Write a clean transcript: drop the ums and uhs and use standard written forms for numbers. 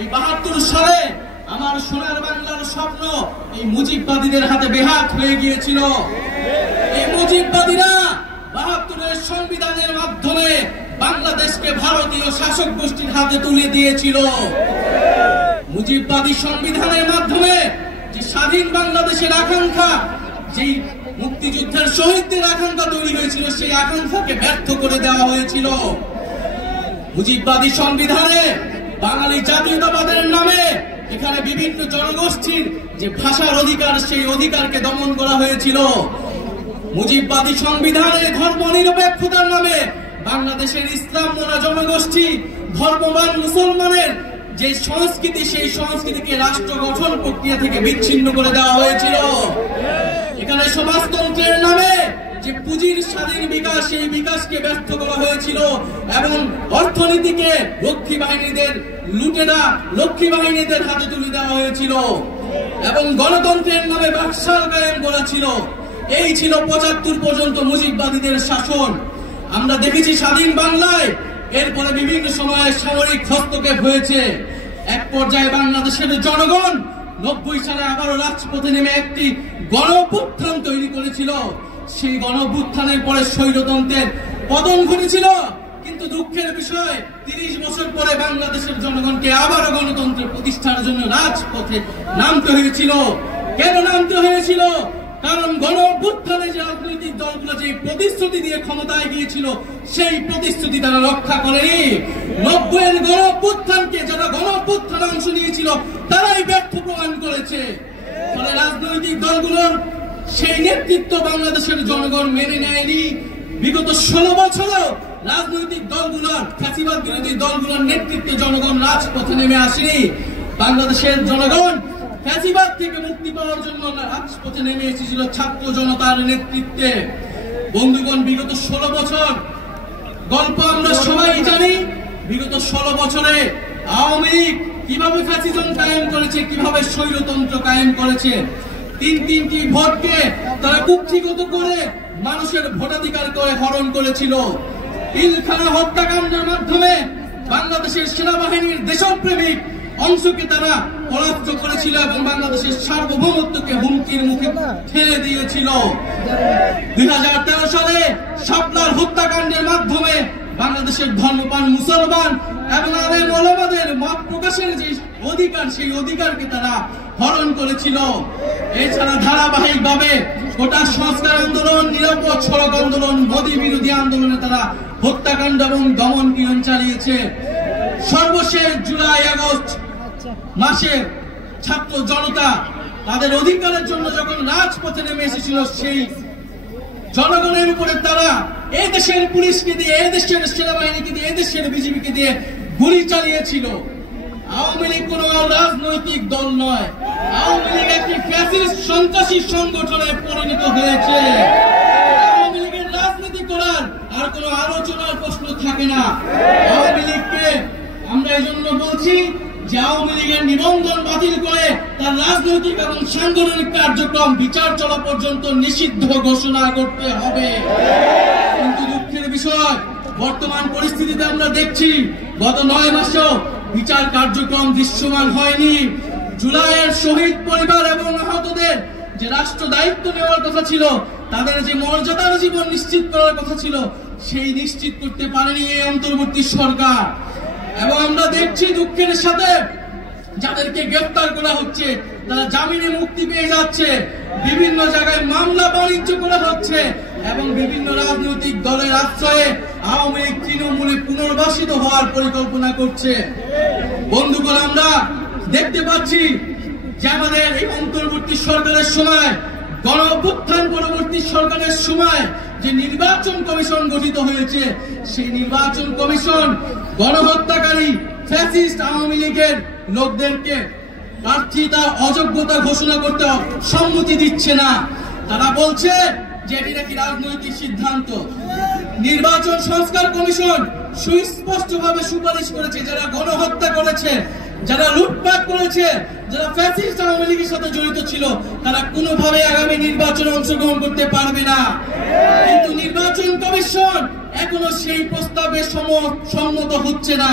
এই ৭২ সালে আমার সোনার বাংলার স্বপ্ন এই মুজিববাদীদের হাতে বেহাত হয়ে গিয়েছিল। এই মুজিববাদীরা ৭২-এর সংবিধানের মাধ্যমে বাংলাদেশকে ভারতীয় শাসক গোষ্ঠীর হাতে তুলে দিয়েছিল। মুজিববাদী সংবিধানের মাধ্যমে যে স্বাধীন বাংলাদেশের আকাঙ্ক্ষা, যেই মুক্তিযুদ্ধের শহীদদের আকাঙ্ক্ষা তৈরি হয়েছিল, সেই আকাঙ্ক্ষাকে ব্যর্থ করে দেওয়া হয়েছিল। মুজিববাদী সংবিধানে বাঙালি জাতীয়তাবাদের নামে এখানে বিভিন্ন জনগোষ্ঠীর যে ভাষার অধিকার, সেই অধিকারকে দমন করা হয়েছিল। মুজিববাদী সংবিধানে ধর্ম নিরপেক্ষতার নামে বাংলাদেশের ইসলাম মোনা জনগোষ্ঠী, ধর্মবান মুসলমানের যে সংস্কৃতি, সেই সংস্কৃতিকে রাষ্ট্র গঠন প্রক্রিয়া থেকে বিচ্ছিন্ন করে দেওয়া হয়েছিল। এখানে সমাজতন্ত্রের নামে যে পুঁজির স্বাধীন বিকাশ, সেই বিকাশকে ব্যর্থ করা হয়েছিল এবং অর্থনীতিকে লক্ষ্মী বাহিনীদের হাতে তুলে দেওয়া হয়েছিল এবং গণতন্ত্রের নামে বাকশাল কায়েম করা ছিল। এই ছিল ৭৫ পর্যন্ত মুজিববাদীদের শাসন। আমরা দেখেছি স্বাধীন বাংলায় এরপরে বিভিন্ন সময়ে সামরিক হস্তক্ষেপ হয়েছে। এক পর্যায়ে বাংলাদেশের জনগণ ৯০ সালে আবারও রাজপথে নেমে একটি গণঅভ্যুত্থান তৈরি করেছিল। সেই গণঅভ্যুত্থানের পরে স্বৈরতন্ত্রের পতন ঘটেছিল। কিন্তু দুঃখের বিষয়, ৩০ বছর পরে বাংলাদেশের জনগণকে আবারও গণতন্ত্রের প্রতিষ্ঠার জন্য রাজপথে নামতে হয়েছিল। কেন নামতে হয়েছিল? কারণ গণঅভ্যুত্থানে যে রাজনৈতিক দলগুলো যে প্রতিশ্রুতি দিয়ে ক্ষমতায় গিয়েছিল, সেই প্রতিশ্রুতি তারা রক্ষা করেনি। ৯০-এর গণঅভ্যুত্থানকে যারা গণঅভ্যুত্থানে অংশ নিয়েছিল, তারাই ব্যর্থ প্রমাণ করেছে। ফলে রাজনৈতিক দলগুলোর সেই নেতৃত্ব বাংলাদেশের জনগণ মেনে নেয়নি। বিগত ১৬ বছরও রাজনৈতিক দলগুলোর, ফ্যাসিবাদ বিরোধী দলগুলোর নেতৃত্বে জনগণ রাজপথে নেমে আসেনি। বাংলাদেশের জনগণ ফ্যাসিবাদ থেকে মুক্তি পাওয়ার জন্য রাজপথে নেমে এসেছিল ছাত্র জনতার নেতৃত্বে। বন্ধুগণ, বিগত ১৬ বছর গল্প আমরা সবাই জানি। বিগত ১৬ বছরে আওয়ামী লীগ কিভাবে ফ্যাসিজম কায়েম করেছে, কিভাবে স্বৈরতন্ত্র কায়েম করেছে। তিনটি ভোটকে তারা কুক্ষিগত করে মানুষের ভোটাধিকার করে হরণ করেছিল। পিলখানা হত্যাকাণ্ডের মাধ্যমে বাংলাদেশের সেনাবাহিনীর দেশপ্রেমিক অংশকে তারা পরাস্ত করেছিল এবং বাংলাদেশের সার্বভৌমত্বকে হুমকির মুখে ঠেলে দিয়েছিল। ২০১৩ সালে শাপলার হত্যাকাণ্ডের মাধ্যমে বাংলাদেশের ধর্মপ্রাণ মুসলমান এবং আলেম ওলামাদের মত প্রকাশের যে অধিকার, সেই অধিকারকে তারা হরণ করেছিল। এছাড়া ধারাবাহিকভাবে কোটা সংস্কার আন্দোলন, নিরাপদ সড়ক আন্দোলন, মোদী বিরোধী আন্দোলনে তারা হত্যাকাণ্ড এবং দমন পীড়ন চালিয়েছে। সর্বশেষ জুলাই আগস্ট মাসে ছাত্র জনতা তাদের অধিকারের জন্য যখন রাজপথে নেমে এসেছিল, সেই জনগণের উপরে তারা এই দেশের পুলিশকে দিয়ে, এই দেশের সেনাবাহিনীকে দিয়ে, এই দেশের বিজিবিকে দিয়ে গুলি চালিয়েছিল। আওয়ামী লীগ কোন রাজনৈতিক দল নয়। আওয়ামী লীগ একটি ফ্যাসিস্ট সন্ত্রাসী সংগঠনে পরিণত হয়েছে। আওয়ামী লীগের রাজনীতি করার আর কোন আলোচনার প্রশ্ন থাকে না। আওয়ামী লীগকে আমরা এই জন্য বলছি যে আওয়ামী লীগের নিবন্ধন বাতিল করে তার রাজনৈতিক এবং সাংগঠনিক কার্যক্রম বিচার চলা পর্যন্ত নিষিদ্ধ ঘোষণা করতে হবে। কিন্তু দুঃখের বিষয়, বর্তমান পরিস্থিতিতে আমরা দেখছি গত ৯ মাসেও বিচার কার্যক্রম দৃশ্যমান হয়নি। জুলাইয়ের শহীদ পরিবার এবং আহতদের যে রাষ্ট্র দায়িত্ব নেওয়ার কথা ছিল, তাদের যে মর্যাদার জীবন নিশ্চিত করার কথা ছিল, সেই নিশ্চিত করতে পারেনি এই অন্তর্বর্তী সরকার। এবং আমরা দেখছি দুঃখের সাথে যাদেরকে গ্রেফতার করা হচ্ছে তারা জামিনে মুক্তি পেয়ে যাচ্ছে, বিভিন্ন জায়গায় মামলা বাণিজ্য করা হচ্ছে এবং বিভিন্ন রাজনৈতিক দলের আশ্রয়ে আওয়ামী লীগ তৃণমূলে পুনর্বাসিত হওয়ার পরিকল্পনা করছে। বন্ধুগণ, আমরা দেখতে পাচ্ছি যে আমাদের এই অন্তর্বর্তী সরকারের সময়, গণঅভ্যুত্থান পরবর্তী সরকারের সময় যে নির্বাচন কমিশন গঠিত হয়েছে, সেই নির্বাচন কমিশন গণহত্যাকারী ফ্যাসিস্ট আওয়ামী লীগের লোকদেরকে প্রার্থিতা অযোগ্যতা ঘোষণা করতে সম্মতি দিচ্ছে না। তারা বলছে যে এটি নাকি রাজনৈতিক সিদ্ধান্ত। নির্বাচন সংস্কার কমিশন সুস্পষ্টভাবে সুপারিশ করেছে, যারা গণহত্যা করেছে, যারা লুটপাট করেছে, যারা ফ্যাসিস্ট আওয়ামী লীগের সাথে জড়িত ছিল, তারা কোনোভাবে আগামী নির্বাচনে অংশগ্রহণ করতে পারবে না। কিন্তু নির্বাচন কমিশন এখনো সেই প্রস্তাবে সম্মত হচ্ছে না।